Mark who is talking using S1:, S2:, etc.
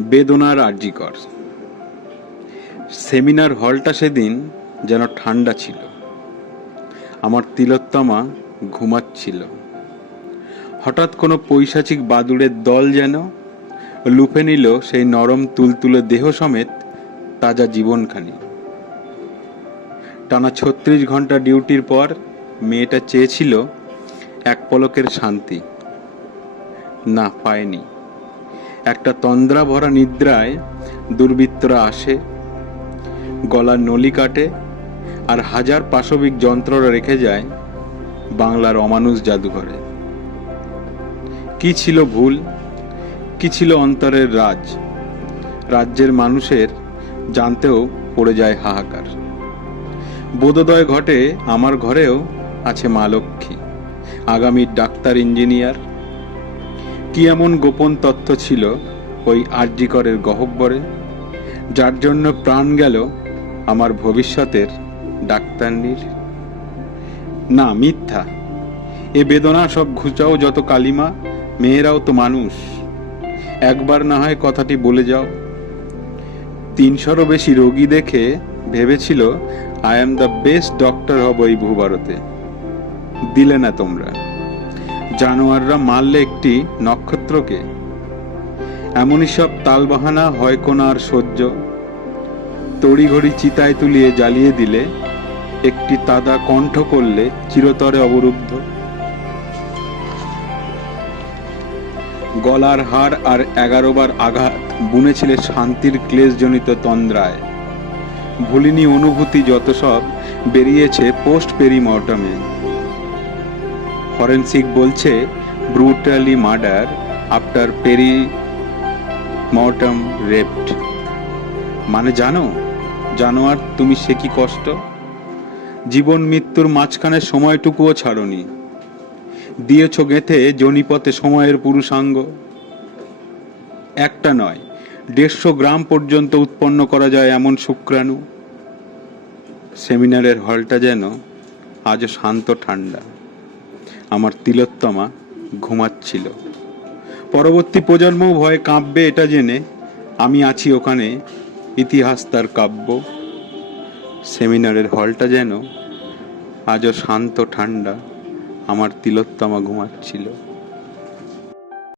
S1: বেদনার আর্জিকর সেমিনার হলটা সেদিন যেন ঠান্ডা ছিল। আমার তিলোত্তমা ঘুমাচ্ছিল। হঠাৎ কোনো পৈশাচিক বাদুড়ের দল যেন লুপে নিল সেই নরম তুলতুলে দেহ সমেত তাজা জীবনখানি। টানা ছত্রিশ ঘণ্টা ডিউটির পর মেয়েটা চেয়েছিল এক পলকের শান্তি। না, পায়নি। একটা তন্দ্রা ভরা নিদ্রায় দুর্বৃত্তরা আসে, গলার নলি কাটে আর হাজার পাশবিক যন্ত্ররা রেখে যায় বাংলার অমানুষ জাদুঘরে। কি ছিল ভুল? কি ছিল অন্তরের রাজ? রাজ্যের মানুষের জানতেও পড়ে যায় হাহাকার। বোধোদয় ঘটে আমার ঘরেও আছে মা লক্ষ্মী, আগামী ডাক্তার ইঞ্জিনিয়ার কি এমন গোপন তত্ত্ব ছিল ওই আর্যিকরের গহব্বরে, যার জন্য প্রাণ গেল আমার ভবিষ্যতের ডাক্তারনির? না, মিথ্যা। এ বেদনা সব ঘুচাও যত কালিমা, মেয়েরাও তো মানুষ। একবার না হয় কথাটি বলে যাও। তিনশোরও বেশি রোগী দেখে ভেবেছিল I am the best doctor হব এই ভূভারতে। দিলে না তোমরা। জানোয়াররা মারলে একটি নক্ষত্রকে। এমনই সব তালবাহানা হয় কোন আর সহ্য। তড়িঘড়ি চিতায় তুলিয়ে জ্বালিয়ে দিলে, একটি তাদা কণ্ঠ করলে চিরতরে অবরুদ্ধ। গলার হার আর এগারোবার আঘাত বুনেছিলে শান্তির ক্লেশজনিত তন্দ্রায়। ভুলিনি অনুভূতি যত সব, বেরিয়েছে পোস্ট পেরিমর্টমে। ফরেন্সিক বলছে, brutally murder after perimortem raped. মানে জানো জানো আর তুমি সে কি কষ্ট? জীবন মৃত্যুর মাঝখানে সময়টুকুও ছাড়নি। দিয়েছ গেঁথে জনিপথে সময়ের পুরুষাঙ্গ। একটা নয়, দেড়শো গ্রাম পর্যন্ত উৎপন্ন করা যায় এমন শুক্রাণু। সেমিনারের হলটা যেন আজও শান্ত ঠান্ডা। আমার তিলোত্তমা ঘুমাচ্ছিল। পরবর্তী প্রজন্ম ভয়ে কাঁপবে এটা জেনে আমি আছি ওখানে, ইতিহাস তার কাব্য। সেমিনারের হলটা যেন আজও শান্ত ঠান্ডা, আমার তিলোত্তমা ঘুমাচ্ছিল।